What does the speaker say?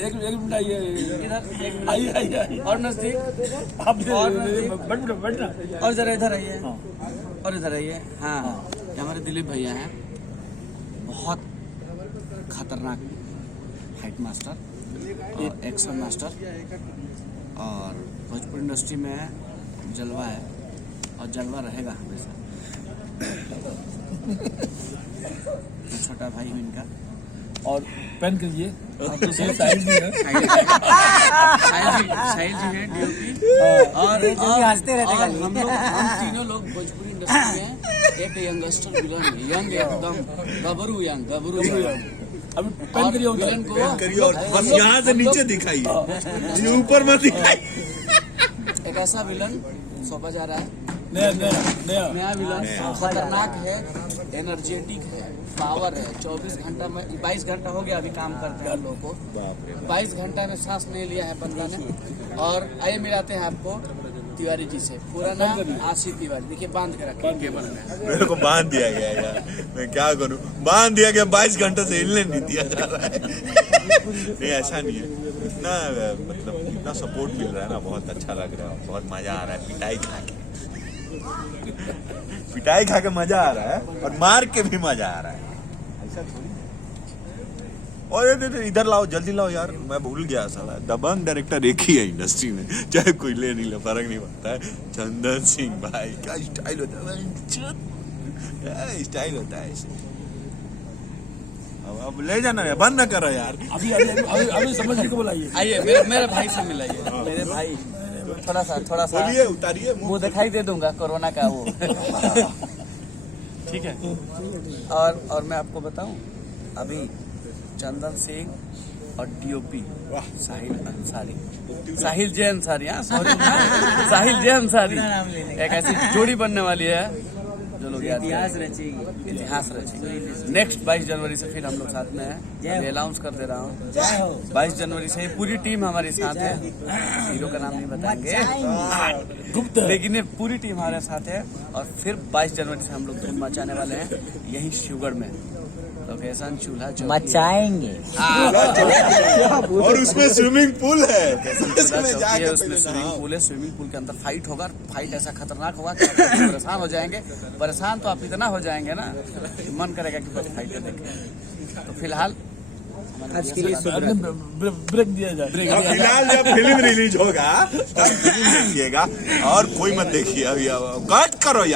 एक मिनट आइए, आइए और नजदीक, और जरा इधर आइए, और इधर आइए। हाँ, ये हमारे दिलीप भैया हैं, बहुत खतरनाक फाइट मास्टर और एक्शन मास्टर, और भोजपुरी इंडस्ट्री में जलवा है और जलवा रहेगा हमेशा। छोटा भाई हूँ इनका। और पेन कीजिए, साहिल जी है डीओपी, और हम तीनों लोग भोजपुरी इंडस्ट्री में एक यंगस्टर विलन है, यंग एकदम गबरू यंग। अभी पेन करिए, विलन को बस यहाँ से नीचे दिखाइए, ऊपर मत दिखाइए। एक ऐसा विलन सौंपा जा रहा है, नया विलन, खतरनाक है, एनर्जेटिक है, पावर है। 24 घंटा में 22 घंटा हो गया अभी काम करते हैं हम लोग को, 22 घंटा में सांस नहीं लिया है बंदा ने। और आइए मिलाते हैं आपको तिवारी जी से। पूरा नाम आशी तिवारी, देखिए बांध के रखे केबल में। मेरे को बांध दिया गया यार, मैं क्या करूं, बांध दिया गया, 22 घंटे से हिलने नहीं दिया जा रहा है। नहीं ऐसा नहीं है, इतना मतलब इतना सपोर्ट मिल रहा है ना, बहुत अच्छा लग रहा है, बहुत मजा आ रहा है। पिटाई खा के मजा आ रहा है, और मार के भी मजा आ रहा है, ऐसा थोड़ी। और इधर लाओ, जल्दी लाओ यार, मैं भूल गया साला, दबंग डायरेक्टर एक ही है इंडस्ट्री में, चाहे कोई ले नहीं ले, फर्क नहीं पड़ता है। चंदन सिंह भाई, क्या स्टाइल होता है, स्टाइल होता है ऐसे। अब ले जाना है, बंद ना करो यार। अभी समझ के बुलाइए। आइए मेरे भाई से मिलाइए, मेरे भाई थोड़ा सा बोलिए, उतारिए मुंह दिखाई दे दूंगा कोरोना का वो। ठीक है। और मैं आपको बताऊं, अभी चंदन सिंह और डीओपी साहिल अंसारी, साहिल जे अंसारी, साहिल जे अंसारी, एक ऐसी जोड़ी बनने वाली है जो लोग इतिहास रचेगी। नेक्स्ट 22 जनवरी से फिर हम लोग साथ में हैं, अनाउंस कर दे रहा हूँ। 22 जनवरी से पूरी टीम हमारे साथ है, हीरो का नाम नहीं बताएंगे, लेकिन ये पूरी टीम हमारे साथ है। और फिर 22 जनवरी से हम लोग धूम मचाने वाले हैं यही शिवगढ़ में, लोकेशन चूल्हा मचाएंगे। और उसमें स्विमिंग पूल है, उसमें स्विमिंग पूल है, स्विमिंग पूल के अंदर फाइट होगा। फाइट ऐसा खतरनाक होगा कि आप परेशान हो जाएंगे। परेशान तो आप इतना हो जाएंगे ना कि मन करेगा कि बस फाइट देखें। तो फिलहाल आज के लिए ब्रेक दिया जाए। फिलहाल जब फिल्म रिलीज होगा तब फिल्म देखिएगा, और कोई मत देखिए। अभी कट करो यार।